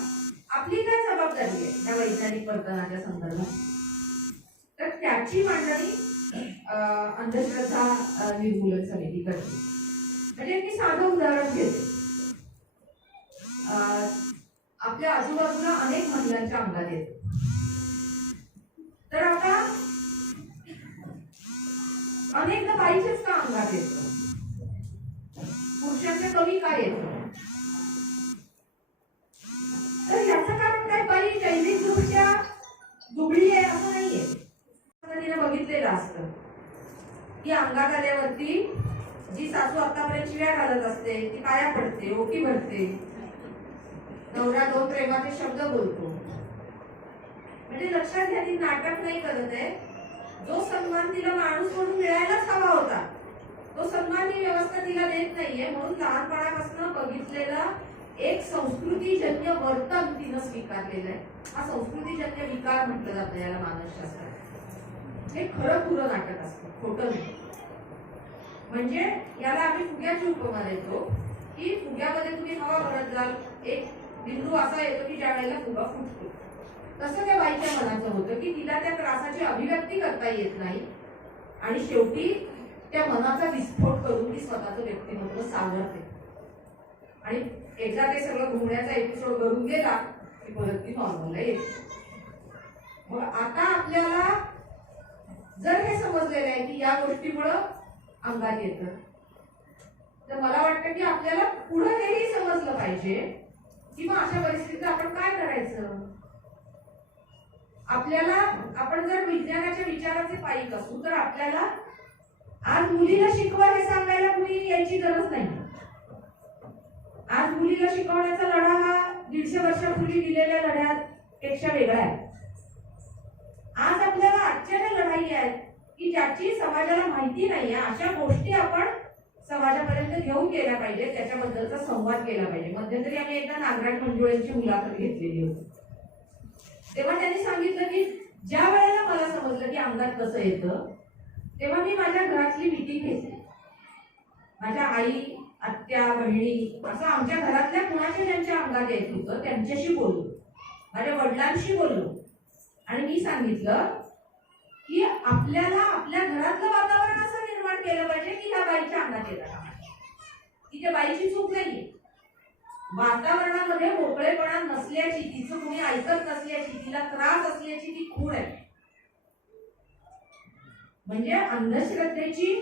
आपली काय जबाबदारी आहे या वैज्ञानिक वर्तनाच्या संदर्भात, तर त्याची मांडणी अंधश्रद्धा निर्मूलन समिती करते. म्हणजे मी साधं उदाहरण घेते. आपल्या आजूबाजूला अनेक महिलांच्या अंगात येत, तर आता अनेकदा बाईचेच का अंगात येत, पुरुषांच्या कमी काय येत, तर याचं कारण काय, बाई जैविकदृष्ट्या दुबळी आहे असं नाहीये. तिने बघितलेलं असतं की अंगात आल्यावरती जी सासू आतापर्यंत शिव्या घालत असते ती पाया पडते, ओटी भरते, नवरा दोन प्रेमाचे शब्द बोलतो. म्हणजे लक्षात घ्या, ती नाटक नाही करत आहे. जो सन्मान तिला माणूस म्हणून मिळायलाच हवा होता तो सन्मान ही व्यवस्था तिला देत नाहीये. म्हणून लहानपणापासून बघितलेला एक संस्कृतीजन्य वर्तन तिनं स्वीकारलेलं आहे. हा संस्कृतीजन्य विकार म्हटलं जातं याला मानसशास्त्रात. हे खरं पुरं नाटक असतं, खोटं नाही. म्हणजे याला आम्ही फुग्याची उपमा देतो की फुग्यामध्ये तुम्ही हवा भरत जाल, एक बिंदू असा येतो की ज्या वेळेला फुगा फुटतो. तसं त्या बाईच्या मनाचं होतं की तिला त्या त्रासाची अभिव्यक्ती करता येत नाही आणि शेवटी त्या मनाचा विस्फोट करून ती स्वतःचं व्यक्तिमत्व सावरते. आणि एकदा ते सगळं घुमण्याचा एपिसोड करून गेला की परत ती नॉर्मलला येते. मग आता आपल्याला जर हे समजलेलं आहे की या गोष्टीमुळं अंगात येतं, तर मला वाटतं की आपल्याला पुढे हेही समजलं पाहिजे की मग अशा परिस्थितीत आपण काय करायचं. आपल्याला, आपण जर विज्ञानाच्या विचाराचे पायीक असू तर आपल्याला आज मुलीला शिकवा हे सांगायला कुणी यायची गरज नाही. आज मुलीला शिकवण्याचा लढा हा 150 वर्षापूर्वी दिलेल्या लढ्यापेक्षा वेगळा आहे. आज आपल्याला आजच्या ज्या लढाई आहेत की ज्याची समाजाला माहिती नाहीये, अशा गोष्टी आपण समाजापर्यंत घेऊन गेल्या पाहिजे, त्याच्याबद्दलचा संवाद केला पाहिजे. मध्यंतरी आम्ही एकदा नागराज मंजुळेंची मुलाखत घेतलेली होती. तेव्हा त्यांनी सांगितलं की ज्या वेळेला मला समजलं की अंगात कसं येतं, तेव्हा मी माझ्या घरातली मीटिंग घेतली. माझ्या आई, आत्या, बहिणी, असं आमच्या घरातल्या कुणाच्या ज्यांच्या अंगात येत होतं त्यांच्याशी बोललो, माझ्या वडिलांशी बोललो आणि मी सांगितलं की आपल्याला आपल्या घरातलं वातावरण असं निर्माण केलं पाहिजे की ह्या बाईच्या अंगात येतात. तिच्या बाईची चूक नाहीये, वातावरणामध्ये मोकळेपणा नसल्याची, तिचं कुणी ऐकत नसल्याची, तिला त्रास असल्याची ती खूण आहे. म्हणजे अंधश्रद्धेची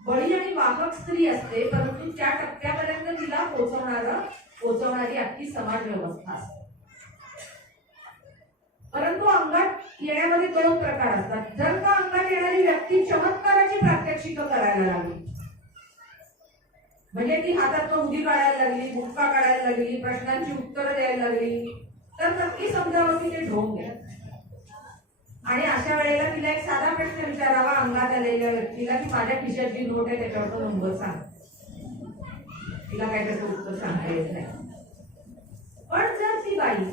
बळी आणि वाहक स्त्री असते, परंतु त्या टप्प्यापर्यंत तिला पोचवणारी अख्खी समाज व्यवस्था असते. परंतु अंगात येण्यामध्ये 2 प्रकार असतात. जर का अंगात येणारी व्यक्ती चमत्काराची प्रात्यक्षिक करायला लागली, म्हणजे ती हातात उडी काढायला लागली, बुक्का काढायला लागली, प्रश्नांची उत्तरं द्यायला लागली, तर नक्की समजावं की ते ढोंग आहे. आणि अशा वेळेला तिला एक साधा प्रश्न विचारावा अंगात आलेल्या व्यक्तीला की माझ्या खिशात जी नोट आहे त्याच्यावर तो नंबर सांग. तिला काय त्याचं उत्तर सांगता येत नाही. पण जर ती बाई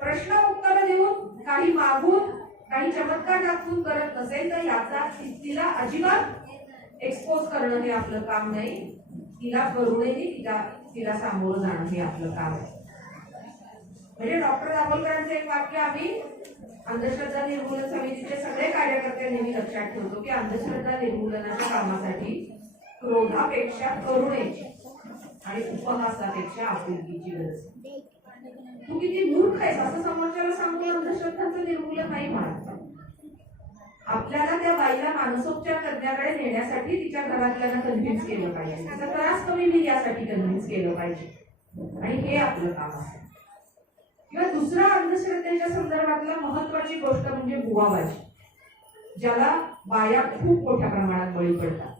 प्रश्न उत्तर देऊन, काही मागून, काही चमत्कार दाखवून करत नसेल तर याचा तिला अजिबात एक्सपोज करणं हे आपलं काम नाही. तिला करूनही तिला सामोरं जाणं हे आपलं काम आहे. म्हणजे डॉक्टर दाभोलकरांचं एक वाक्य आम्ही अंधश्रद्धा निर्मूलन समितीचे सगळे कार्यकर्ते नेहमी लक्षात ठेवतो की अंधश्रद्धा निर्मूलनाच्या कामासाठी क्रोधापेक्षा करुणेची आणि उपहासापेक्षा आपुलकीची गरज. तू किती मूर्ख आहेस असं समोरच्याला सांगून अंधश्रद्धाचं निर्मूलन नाही म्हणत. आपल्याला त्या बाईला मानसोपचार तज्ञाकडे नेण्यासाठी तिच्या घरातल्यांना कन्व्हिन्स केलं पाहिजे, तिचा त्रास कमी होईल यासाठी कन्व्हिन्स केलं पाहिजे आणि हे आपलं काम असतं. किंवा दुसरा अंधश्रद्धेच्या संदर्भातला महत्वाची गोष्ट म्हणजे बुवाबाजी, ज्याला बाया खूप मोठ्या प्रमाणात बळी पडतात.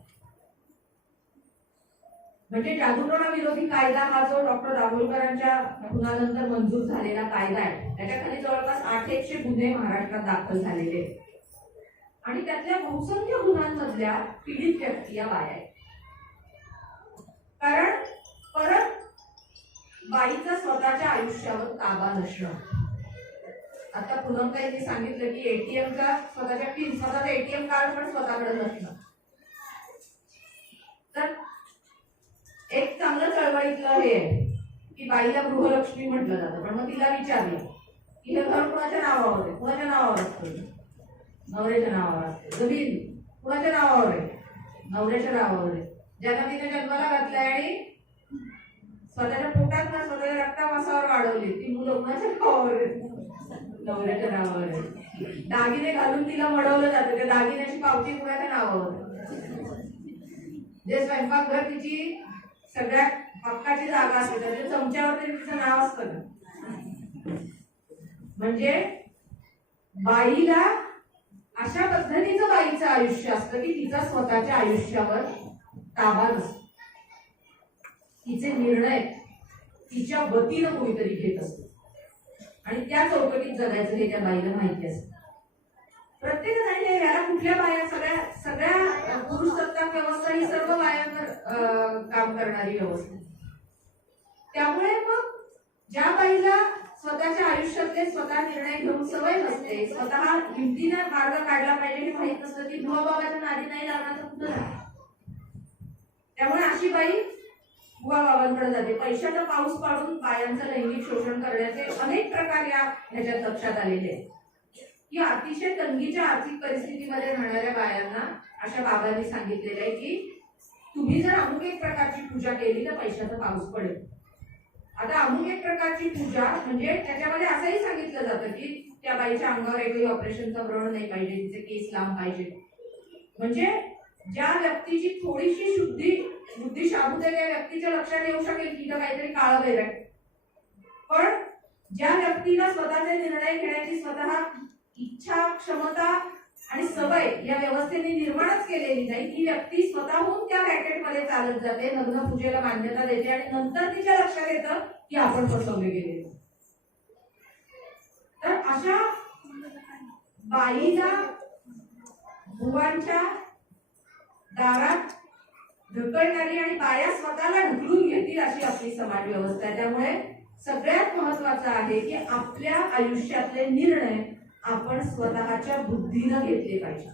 म्हणजे जादूटोणा विरोधी कायदा हा जो डॉक्टर दाभोलकरांच्या खुनानंतर मंजूर झालेला कायदा आहे, त्याच्याखाली जवळपास 800 गुन्हे महाराष्ट्रात दाखल झालेले आहेत आणि त्यातल्या बहुसंख्य गुन्ह्यांमधल्या पीडित व्यक्ती या बाया आहेत. कारण परत बाईचा स्वतःच्या आयुष्यावर ताबा नसणं. आता पूनमताईंनी सांगितलं की एटीएमचा स्वतःच्या पिन, स्वतःचा एटीएम कार्ड पण स्वतःकडे नसणं. तर एक चांगलं चळवळीतलं हे आहे की बाईला गृहलक्ष्मी म्हटलं जातं, पण मग तिला विचारलं की हे घर कुणाच्या नावावर आहे, कुणाच्या नावावर असतं, नवऱ्याच्या नावावर असते. जमीन कुणाच्या नावावर आहे, नवऱ्याच्या नावावर आहे. ज्यांना तिने जन्माला घातलाय आणि स्वतःच्या पोटात ना स्वतःच्या रक्तावासावर वाढवली ती मुलं कुणाच्या नावावर आहेत, नवऱ्याच्या नावावर आहे. दागिने घालून तिला मडवलं जातं, त्या दागिन्याची पावती कुणाच्या नावावर. जे स्वयंपाकघर तिची सगळ्यात हक्काची जागा असते त्याच्या चमच्यावर तरी तिचं नाव असतं ना. म्हणजे बाईला अशा पद्धतीचं बाईचं आयुष्य असतं की तिचा स्वतःच्या आयुष्यावर ताबा नसतो. तिचे निर्णय तिच्या वतीनं कोणीतरी घेत असतो आणि त्या चौकटीत जगायचं हे त्या बाईला माहिती असतं. प्रत्येक याला कुठल्या बाया, सगळ्या पुरुष सत्ताक व्यवस्था ही सर्व बायांवर काम करणारी व्यवस्था. त्यामुळे मग ज्या बाईला स्वतःच्या आयुष्यातले स्वतः निर्णय घेऊन सवय नसते, स्वतः हिमतीनं मार्ग काढला पाहिजे हे माहित नसतं, ती बुवाबाबाच्या नादी नाही लागणार तर कुठं जाणार. त्यामुळे अशी बाई बुवाबाबांकडे जाते. पैशाचा पाऊस पाडून बायांचं लैंगिक शोषण करण्याचे अनेक प्रकार ह्याच्यात लक्षात आलेले आहेत की अतिशय तंगीच्या आर्थिक परिस्थितीमध्ये राहणाऱ्या बायांना अशा बाबांनी सांगितलेलं आहे की तुम्ही जर अमुक एक प्रकारची पूजा केली तर पैशाचा पाऊस पडेल. आता अमुक एक प्रकारची पूजा म्हणजे त्याच्यामध्ये असंही सांगितलं जातं की त्या बाईच्या अंगावर एकही ऑपरेशनचा व्रण नाही पाहिजे, तिचे केस लांब पाहिजे. म्हणजे ज्या व्यक्तीची थोडीशी बुद्धी शाबूत आहे त्या व्यक्तीच्या लक्षात येऊ शकेल की इथं काहीतरी काळं वेर आहे. पण ज्या व्यक्तीला स्वतःचे निर्णय घेण्याची स्वतः इच्छा, क्षमता आणि सवय या व्यवस्थेने निर्माणच केलेली नाही, ती व्यक्ती स्वतःहून त्या रॅकेटमध्ये चालत जाते, लग्न पूजेला मान्यता देते आणि नंतर तिच्या लक्षात येतं की आपण फसवले गेले. तर अशा बाईला बुवांच्या दारात ढकलणारी आणि बाया स्वतःला ढकलून घेतील अशी आपली समाज व्यवस्था आहे. त्यामुळे सगळ्यात महत्वाचं आहे की आपल्या आयुष्यातले निर्णय आपण स्वतःच्या बुद्धीनं घेतले पाहिजे.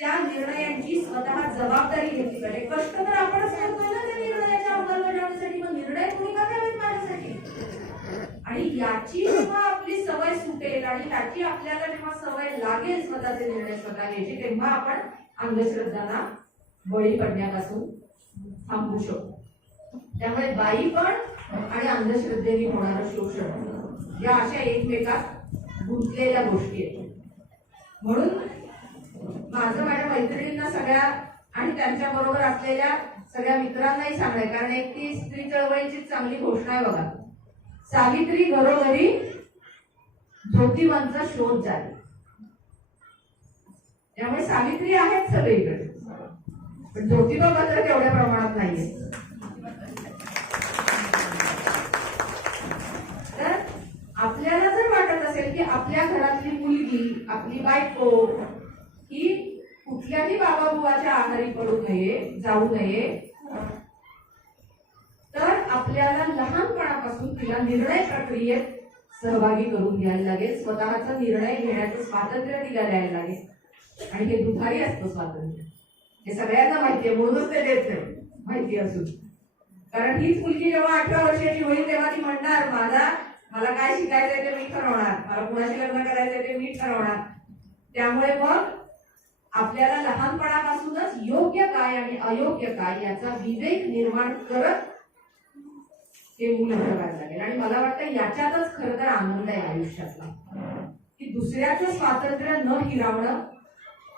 त्या निर्णयांची स्वतः जबाबदारी घेतली पाहिजे. कष्ट तर आपणच करतोय ना त्या निर्णयाच्या अंमलबजावणीसाठी, मग निर्णय कोणी का घ्यावेत माझ्यासाठी. आणि याची जेव्हा आपली सवय सुटेल आणि याची आपल्याला जेव्हा सवय लागेल स्वतःचे निर्णय स्वतः घ्यायची, तेव्हा आपण अंधश्रद्धांना बळी पडण्यापासून थांबवू शकतो. त्यामुळे बाई पण आणि अंधश्रद्धेने होणारं शोषण या अशा एकमेकात गुंतलेल्या गोष्टी आहेत. म्हणून माझं माझ्या मैत्रिणींना सगळ्या आणि त्यांच्या बरोबर असलेल्या सगळ्या मित्रांनाही सांगाय, कारण एक ती स्त्री चळवळीची चांगली घोषणा आहे बघा, सावित्री घरोघरी ज्योतिबांचा शोध झाला. त्यामुळे सावित्री आहेत सगळीकडे, पण ज्योतिबा मात्र तेवढ्या प्रमाणात नाहीये. तर आपल्याला जर वाटत असेल की आपल्या घरातली मुलगी, आपली बायको ही कुठल्याही बाबाबुवाच्या आहारी पडू नये, जाऊ नये, तर आपल्याला लहानपणापासून तिला निर्णय प्रक्रियेत सहभागी करून घ्यायला लागेल. स्वतःचा निर्णय घेण्याचं स्वातंत्र्य तिला द्यायला लागेल आणि हे दुधारी असतं स्वातंत्र्य. हे सगळ्यांना माहितीये, म्हणूनच ते देत नाही माहिती असून. कारण हीच मुलगी जेव्हा 18 वर्षाची होईल तेव्हा ती म्हणणार मला काय शिकायचंय ते मी ठरवणार, मला कुणाशी लग्न करायचंय ते मी ठरवणार. त्यामुळे मग आपल्याला लहानपणापासूनच योग्य काय आणि अयोग्य काय याचा विवेक निर्माण करत हे मूल घडवायला लागेल. आणि मला वाटतं याच्यातच खरं तर आनंद आहे आयुष्यातला, की दुसऱ्याचं स्वातंत्र्य न हिरावणं,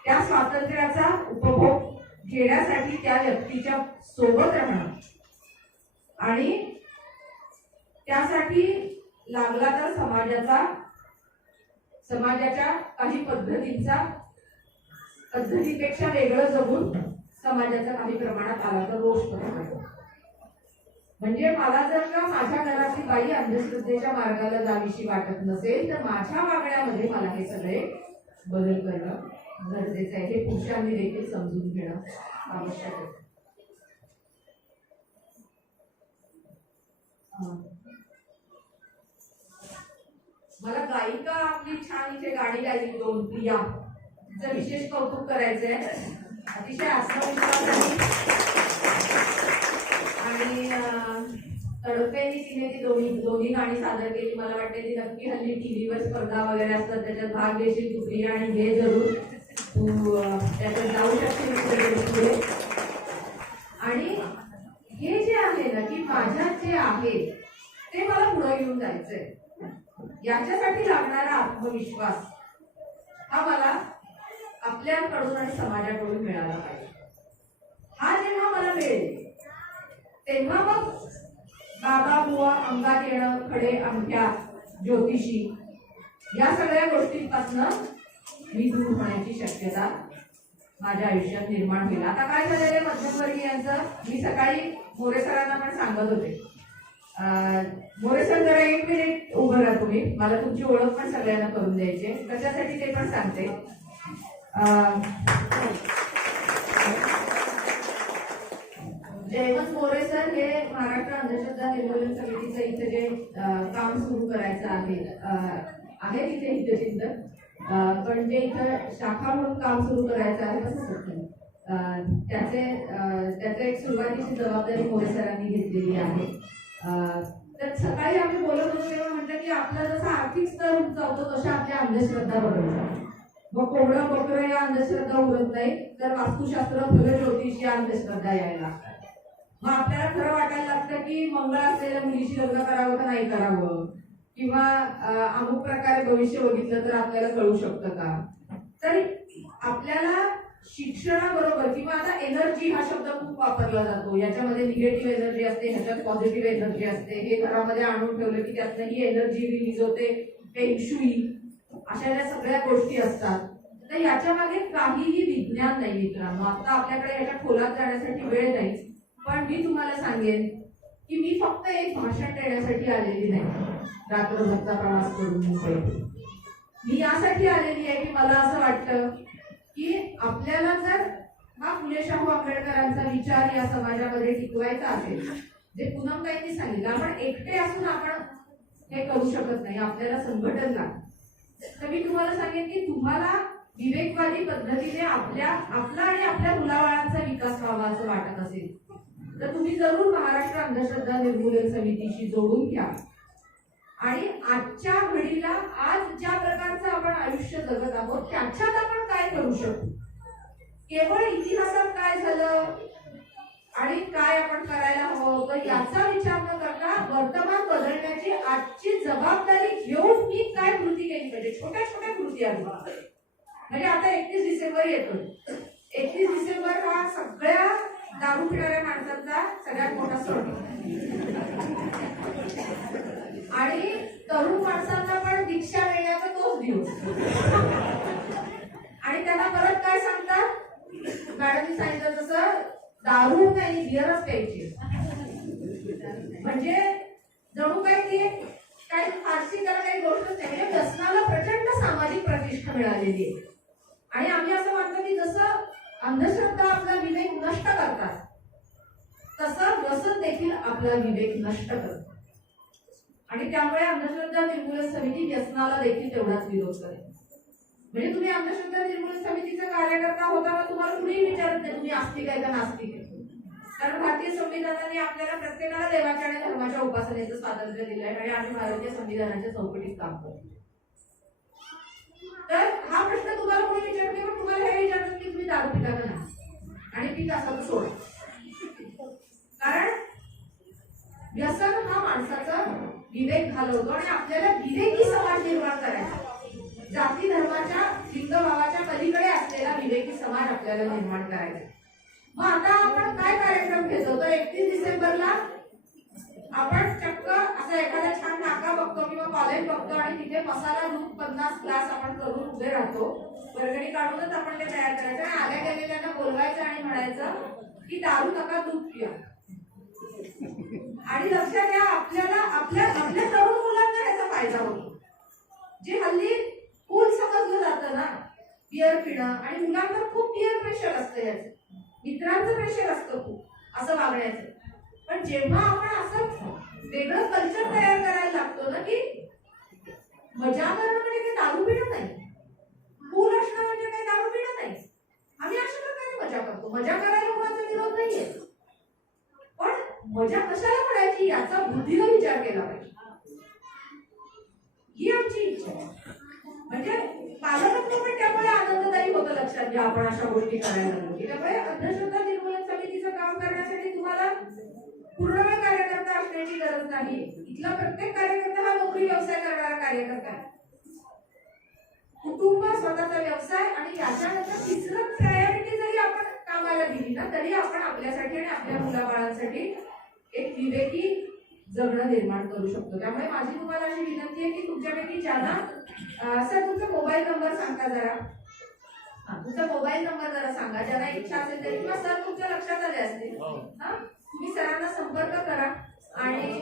त्या स्वातंत्र्याचा उपभोग घेण्यासाठी त्या व्यक्तीच्या सोबत राहणं आणि त्यासाठी लागला तर समाजाच्या काही पद्धतीपेक्षा वेगळं जगून समाजाचा काही प्रमाणात आला तर रोष करतो. म्हणजे मला जर का माझ्या घरातली बाई अंधश्रद्धेच्या मार्गाला जावीशी वाटत नसेल तर माझ्या वागण्यामध्ये मला हे सगळे बदल करणं गरजेचं आहे. हे पुरुषांनी देखील समजून घेणं आवश्यक आहे. मला गायिका आपली छान इथे गाणी गायली दोन प्रिया, तिचं विशेष कौतुक करायचंय. अतिशय आत्मविश्वास आणि तडफेने तिने ती दोन्ही गाणी सादर केली. मला वाटते ती नक्की हल्ली टीव्हीवर स्पर्धा वगैरे असतात त्याच्यात भाग घेशील तू प्रिया आणि घे जरूर, तू त्याच्यात जाऊ शकशील. आणि हे जे आहे ना की माझ्यात जे आहे ते मला पुढे घेऊन जायचंय, याच्यासाठी लागणारा आत्मविश्वास हा मला आपल्याकडून आणि समाजाकडून मिळाला पाहिजे. हा जेव्हा मला मिळेल तेव्हा मग बाबा बुवा अंगात येणं, खडे अंगठ्या, ज्योतिषी या सगळ्या गोष्टींपासून मी दूर होण्याची शक्यता माझ्या आयुष्यात निर्माण होईल. आता काय झालेलं आहे मध्यमवर्गीयांचं, मी सकाळी मोरे सरांना पण सांगत होते, मोरे सर जरा 1 मिनिट उभं राहा तुम्ही, मला तुमची ओळख पण सगळ्यांना करून द्यायची, कशासाठी ते पण सांगते. जयवंत मोरे सर हे महाराष्ट्र अंधश्रद्धा निर्मूलन समितीचं इथे जे काम सुरू करायचं आहे तिथे हितचिंतन, पण जे इथं शाखा म्हणून काम सुरू करायचं आहे तसं त्याचे एक सुरुवातीची जबाबदारी मोरे सरांनी घेतलेली आहे. तर सकाळी आम्ही बोलत होतो तेव्हा म्हटलं की आपला जसा आर्थिक स्तर उंचावतो तशा आपल्या अंधश्रद्धा बदलतात. मग कोवडं बकरं या अंधश्रद्धा उरत नाही तर वास्तुशास्त्र, फल ज्योतिष या अंधश्रद्धा यायला लागतात. मग आपल्याला खरं वाटायला लागतं की मंगळ असलेल्या मुलीशी लग्न करावं का नाही करावं, किंवा अमुक प्रकारे भविष्य बघितलं तर आपल्याला कळू शकतं का. तर आपल्याला शिक्षणाबरोबर, किंवा आता एनर्जी हा शब्द खूप वापरला जातो, याच्यामध्ये निगेटिव्ह एनर्जी असते, ह्याच्यात पॉझिटिव्ह एनर्जी असते, हे घरामध्ये आणून ठेवलं की त्यातनं ही एनर्जी रिलीज होते, फेंगशुई, अशा या सगळ्या गोष्टी असतात. तर याच्या मागे काहीही विज्ञान नाही मित्रांनो. आता आपल्याकडे याच्या खोलात जाण्यासाठी वेळ नाही, पण मी तुम्हाला सांगेन की मी फक्त एक भाषण देण्यासाठी आलेली नाही रात्रभरचा प्रवास करून मुंबईत. मी यासाठी आलेली आहे की मला असं वाटतं की आपल्याला जर हा फुले शाहू आंबेडकरांचा विचार या समाजामध्ये टिकवायचा असेल, जे पूनमताईंनी सांगितलं, आपण एकटे असून आपण हे करू शकत नाही, आपल्याला संघटन लागतं. तर मी तुम्हाला सांगेन की तुम्हाला विवेकवादी पद्धतीने आपला आणि आपल्या मुलाबाळांचा विकास व्हावा असं वाटत असेल तर तुम्ही जरूर महाराष्ट्र अंधश्रद्धा निर्मूलन समितीशी जोडून घ्या. आणि आजच्या घडीला आज ज्या प्रकारचं आपण आयुष्य जगत आहोत त्याच्यात आपण काय करू शकतो, केवळ इतिहासात काय झालं आणि काय आपण करायला हवं तर याचा विचार न करता वर्तमान बदलण्याची आजची जबाबदारी घेऊन मी काय कृती केली पाहिजे, छोट्या छोट्या कृती आहेत. म्हणजे आता 31 डिसेंबर येतो, 31 डिसेंबर हा सगळ्या दारू पिणाऱ्या माणसांचा सगळ्यात मोठा सण आणि तरुण माणसांना पण दीक्षा मिळण्याचा तोच दिवस. आणि त्यांना परत काय सांगतात, मॅडमनी सांगितलं तसं दारू नाही बिअरच प्यायची. म्हणजे जणू काय ती काही फारशी त्याला काही गोष्टच नाही. म्हणजे व्यसनाला प्रचंड सामाजिक प्रतिष्ठा मिळालेली आहे. आणि आम्ही असं मानतो की जसं अंधश्रद्धा आपला विवेक नष्ट करतात तसं व्यसन देखील आपला विवेक नष्ट करतात. आणि त्यामुळे अंधश्रद्धा निर्मूलन समिती व्यसनाला देखील तेवढाच विरोध करेल. म्हणजे तुम्ही अंधश्रद्धा निर्मूलन समितीचा कार्यकर्ता होताना तुम्हाला कुणीही विचारत नाही तुम्ही आस्तिक आहे का नास्तिक आहे. कारण भारतीय संविधानाने आपल्याला प्रत्येकाला देवाच्या आणि धर्माच्या उपासनेचं स्वातंत्र्य दिलं आहे आणि आम्ही भारतीय संविधानाच्या चौकटीत काम करतो. तर हा प्रश्न तुम्हाला कोणी विचारत नाही, पण तुम्हाला हे विचारतात की तुम्ही दारू पिता का नाही आणि पिता असं तर सोडा. कारण व्यसन हा माणसाचा विवेक घालवतो आणि आपल्याला विवेकी समाज निर्माण करायचा. जाती धर्माच्या लिंगभावाच्या पलीकडे असलेला विवेकी समाज आपल्याला निर्माण करायचा आहे. मग आता आपण काय कार्यक्रम घेतो तर 31 डिसेंबरला आपण चक्क असा एखादा छान नाका बघतो किंवा कॉलेज बघतो आणि तिथे मसाला दूध 50 ग्लास आपण करून उभे राहतो. वर्गणी काढूनच आपण ते तयार करायचं आणि आल्या गेलेल्यांना बोलवायचं आणि म्हणायचं की दारू नका दूध पिया. आणि लक्षात घ्या आपल्याला आपल्या तरुण मुलांना याचा फायदा होतो. जे हल्ली कूल समजलं जातं ना बिअर पिणं आणि मुलांवर खूप बिअर प्रेशर असतं, याचं मित्रांचं प्रेशर असतं खूप असं वागण्याचं. पण जेव्हा आपण असं वेगळं कल्चर तयार करायला लागतो ना की मजा करणं म्हणजे काही दारू पिणं नाही, कूल असणं म्हणजे काही दारू पिणं नाही, आम्ही अशा प्रकारे मजा करतो. मजा करायला कोणाचा विरोध नाहीये, पण मजा कशाला करायची याचा बुद्धीला विचार केला पाहिजे, ही आमची इच्छा आहे. म्हणजे पालकत्व पण त्यामुळे आनंददायी होतं. लक्षात घ्या आपण अशा गोष्टी करायला लागलो की त्यामुळे अंधश्रद्धा निर्मूलन समितीचं काम करण्यासाठी तुम्हाला पूर्णवेळ कार्यकर्ता असण्याची गरज नाही. इथला प्रत्येक कार्यकर्ता हा नोकरी व्यवसाय करणारा कार्यकर्ता आहे. कुटुंब, स्वतःचा व्यवसाय आणि याच्यानंतर तिसरं प्रायोरिटी जरी आपण कामाला दिली ना तरी आपण आपल्यासाठी आणि आपल्या मुलाबाळांसाठी एक विवेकी जगणं निर्माण करू शकतो. त्यामुळे माझी तुम्हाला अशी विनंती आहे की तुमच्यापैकी ज्यांना सर तुमचा मोबाईल नंबर सांगता जरा, तुमचा मोबाईल नंबर जरा सांगा, ज्यांना इच्छा असेल तरी, किंवा सर तुमच्या लक्षात आले असतील हा तुम्ही सरांना संपर्क करा आणि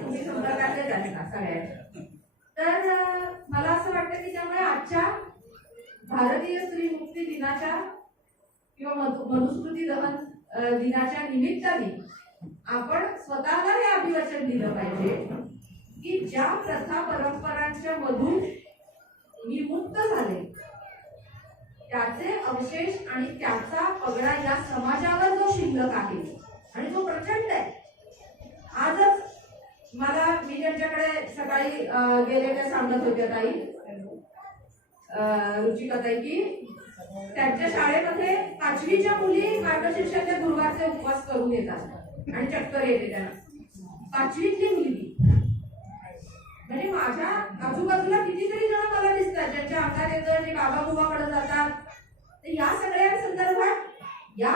तुम्ही संपर्कातलेच असता सगळ्यांच्या. तर मला असं वाटतं की त्यामुळे आजच्या भारतीय स्त्री मुक्ती दिनाच्या किंवा मनुस्मृती दहन दिनाच्या निमित्ताने आपण स्वतःला हे अभिवचन दिलं पाहिजे की ज्या प्रथा परंपरांच्या मधून विमुक्त झाले त्याचे अवशेष आणि त्याचा पगडा या समाजावर जो शिल्लक आहे आणि जो प्रचंड आहे. आजच मी ज्यांच्याकडे सकाळी गेले त्या सांगत होत्या ताई रुचिका ताई की त्यांच्या शाळेमध्ये 5वीच्या मुली मार्गशीर्षाच्या गुरुवारचे उपवास करून येतात आणि चक्कर येते त्यांना. 5वीतली मुलगी म्हणजे माझ्या आजूबाजूला कितीतरी जण मला दिसतात ज्यांच्या अंगात येतं, जे बाबा बुवाकडे जातात. तर या सगळ्या संदर्भात या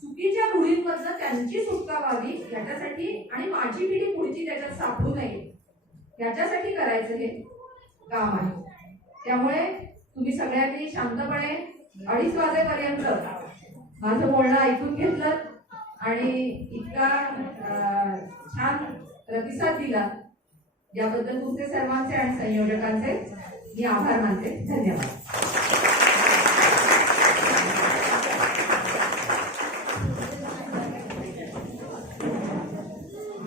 चुकीच्या रूढींमधनं त्यांची सुटका व्हावी याच्यासाठी आणि माझी पिढी पुढची त्याच्यात सापडू नये याच्यासाठी करायचं हे काम आहे. त्यामुळे तुम्ही सगळ्यांनी शांतपणे 2:30 वाजेपर्यंत माझं बोलणं ऐकून घेतलं आणि इतका छान प्रतिसाद दिला याबद्दल तुमचे सर्वांचे आणि संयोजकांचे मी आभार मानते. धन्यवाद.